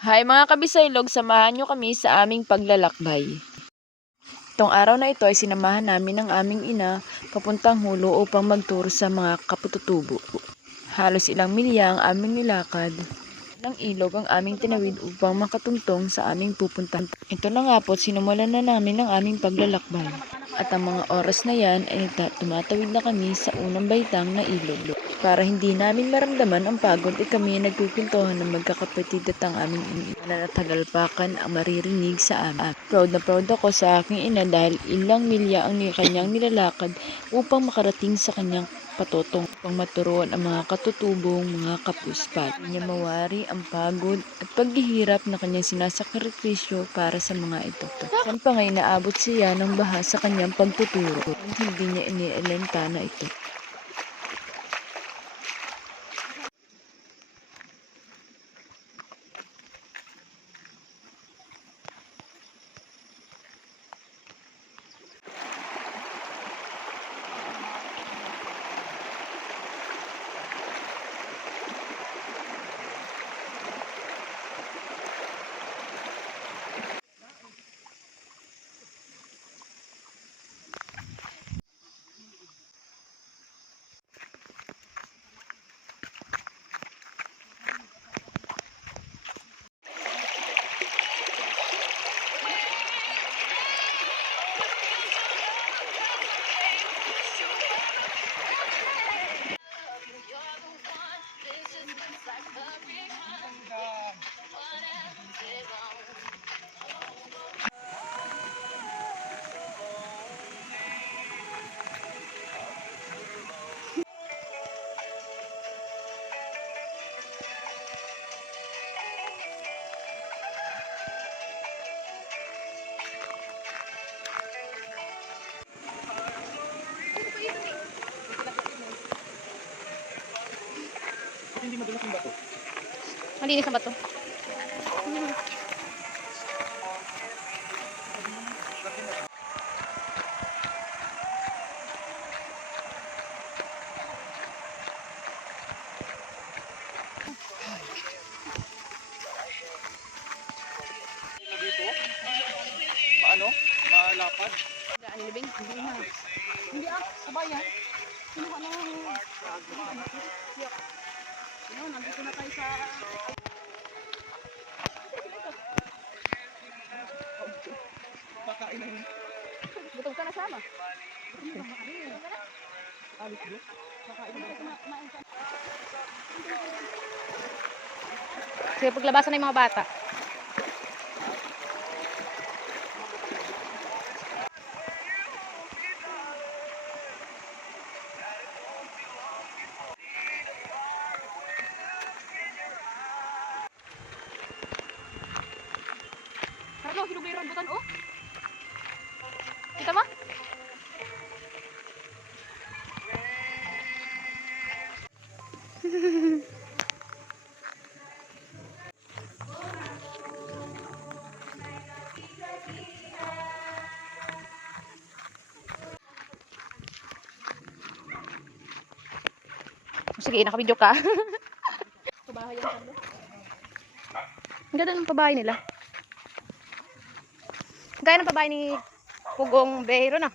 Hi mga kabisaylog, samahan nyo kami sa aming paglalakbay. Itong araw na ito ay sinamahan namin ng aming ina papuntang hulo upang magturo sa mga kapututubo. Halos ilang milya ang aming nilakad. Ng ilog ang aming tinawid upang makatungtong sa aming pupuntahan. Ito na nga po, sinumulan na namin ang aming paglalakbay. At ang mga oras na yan ay tumatawid na kami sa unang baitang na ilog. Para hindi namin maramdaman ang pagod ay kami nagpipintuhan ng magkakapatid at ang aming ina na tagalpakan ang maririnig sa amin. Proud na proud ako sa aking ina dahil ilang milya ang kanyang nilalakad upang makarating sa kanyang patotong upang maturuan ang mga katutubong mga kapuspat. Niya mawari ang pagod at paghihirap na kanyang sinasakripisyo para sa mga ito. Saan pa ngayon naabot siya ng baha sa kanyang pagtuturo. Hindi niya inielenta na ito. Hindi madulas yung bato. Malinis ang bato. Dito? Paano? Malapad? Gaan libing. Hindi sabayan. Kinuha na yun, nandito na tayo sa... Pakain na yun. Butog ka na sama. Alis bro. Pakain na yun. Sige, paglabasan na yung mga bata. Karlo, hinugay rambutan, oh. Kita mo? Sige, nakabidyo ka. Pabahay yan, Carlo. Ang ganda ng pabahay nila. Gaya ng pabahay ni Pugong Behiro na.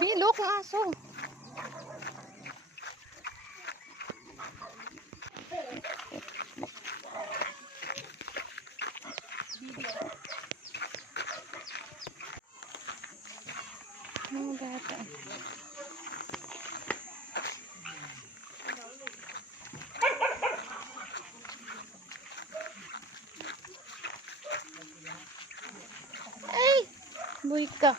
Bilok ng aso. Mga bata. Ay! Buhay ka.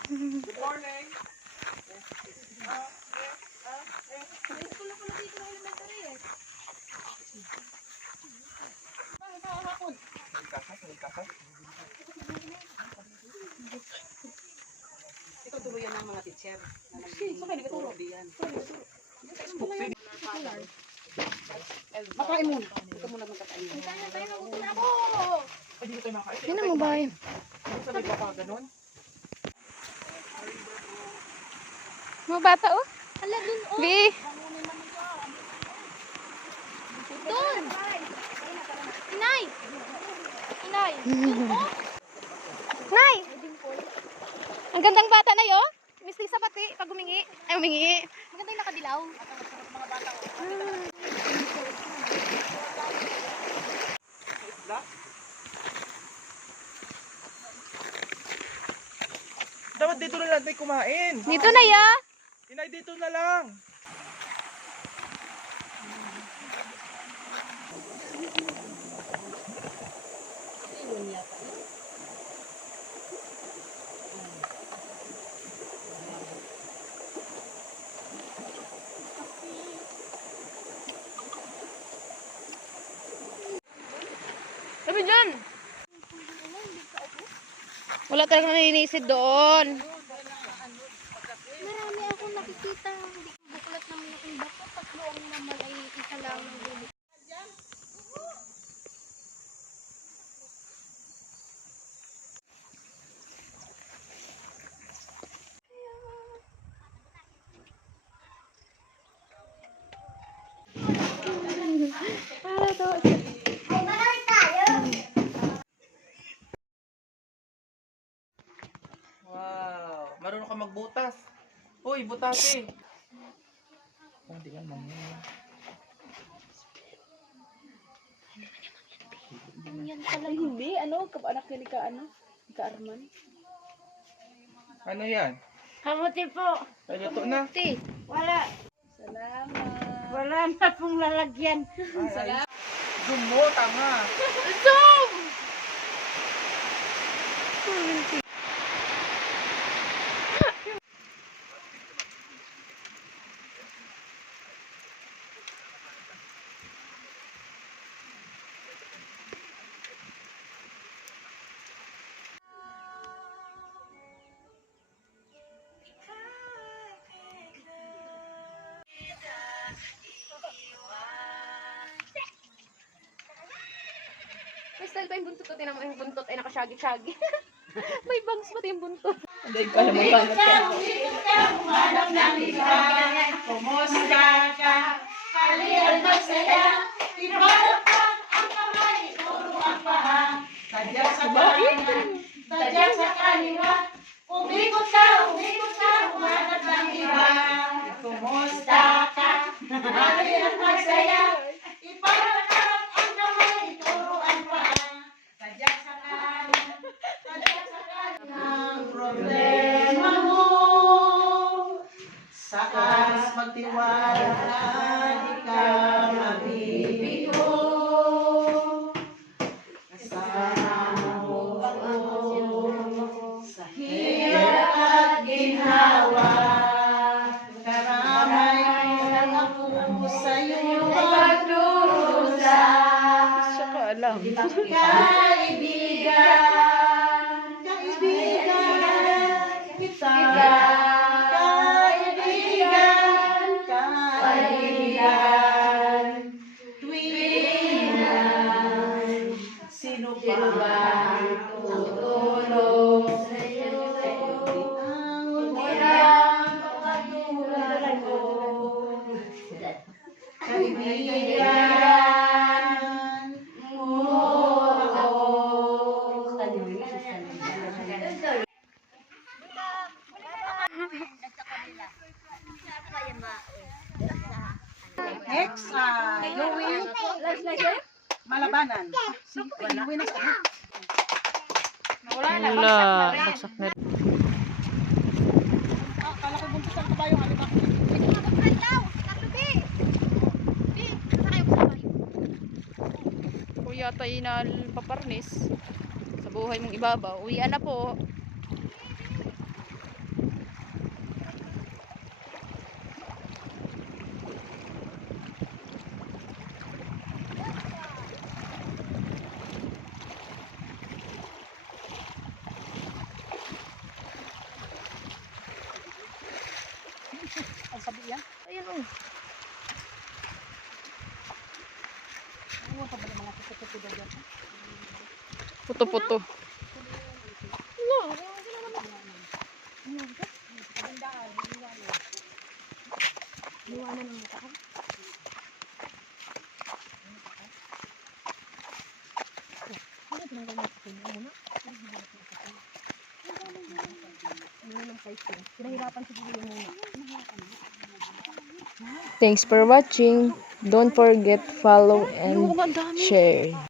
Good morning. Ito tuluyan ng mga teacher. Sa kanya, Turo diyan. Makain muna. Ito muna magkakain. Ay, dito tayo makain. Yan mo ba? Dito sa may baka, ganun. Mga bata oh. Hala dun oh. Bi. Dun. Inay. Inay. Dun oh. Nay. Ang gandang bata na yo. Misty sa pati pag humingi. Ay humingi. Maganda yung nakadilaw. Dapat dito na lang tayo kumain. Dito na ya. Inay, dito na lang. Sabi dyan. Wala talagang naninisid doon. Marami akong nakikita. Hindi ko buklat naman yung bako. Tatlo ang namalay. Isa lang ang buli. Wow. Marunong ka magbutas. Uy, butasi. Oh, di yan, mami. Ay, hindi. Ano? Anak ni ka, ano? Ka Arman. Ano yan? Kamuti po. Ay, luto na. Wala. Salamat. Wala na pong lalagyan. Ay, zoom mo, tanga. Zoom! May style pa yung buntot ko. Tinan mo yung buntot ay nakashagi-shagi. May bangs pati yung buntot. Hindi ko alam mo ba? Tadyak sa kaliwa. Umikot ka, humanap ng iba. Kumusta ka? Hali at magsaya. Iparakap ang kamay, turuan pa. Tadyak sa kaliwa. Tadyak sa kaliwa. Ang problema mo. Sakas magtiwala, di ka mabibigo. Kasama mo ako sa hirap at ginhawa. Karamay lang ako sa'yo magdurusa. Siya ka alam. Kaibigan, kaibigan kita. Kaibigan, tuwingan, sino pa ang tutulong sa'yo? Ang walang katulad ko. Kaibigan mo ako. Next, Louie Malabanan. Si Louie na siya. Wala. Baksak na rin. Kala ko buntis ang kabayo. Ano ba? Kuya tayo na paparnis sa buhay mong ibabaw. Uwian na po. Ang sabi yan. Ayan oh. Puto-puto. Thanks for watching. Don't forget follow and share.